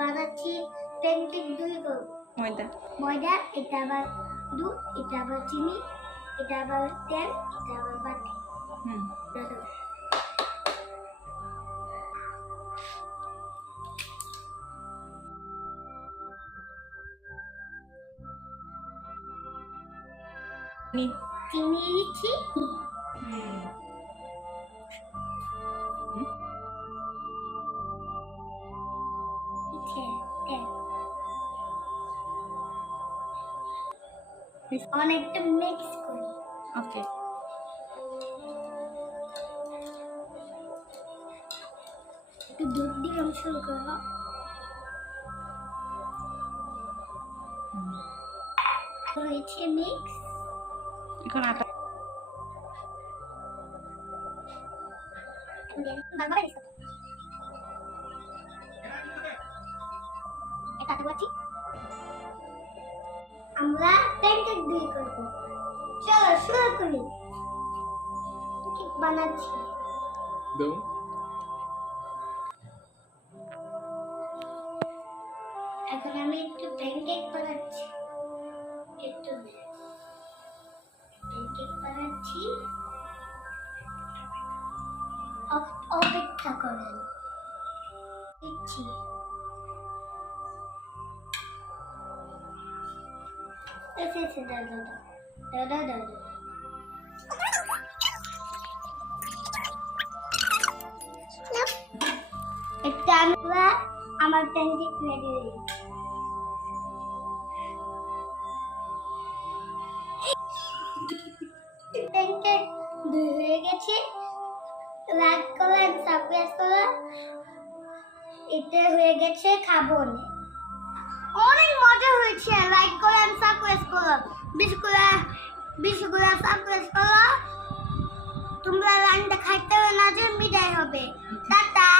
বানাচ্ছি প্যানকেক তৈরি করব। ময়দা, এটা আবার দুধ, এটা আবার চিনি, এটা আবার তেল, এটা আবার বাটি। দেখো চিনি দিচ্ছি, অনেকটা মিক্স করি। ওকে, একটু দুধ দিয়ে শুরু করবো। হয়েছে মিক্স। এখন আটা আমরা প্যানকেক তৈরি করবো। চলো শুরু করি। কেক বানাচ্ছি। এখন আমি একটু প্যানকেক বানাচ্ছি। একটু প্যানকেক বানাচ্ছি, অপেক্ষা করেন। দিচ্ছি দাদা একটা আমরা আমার প্যানকেক রেডি হয়ে গেছে। প্যানকেক হয়ে গেছে। লাইক করেন, সাবস্ক্রাইব করেন। এটা হয়ে গেছে, খাবো না। অনেক মজা হয়েছে। লাইক করেন, সাবস্ক্রাইব করেন, বেশি করে সাবস্ক্রাইব করো। তোমরা রান্না খাইতে না যে বিদায় হবে। টাটা।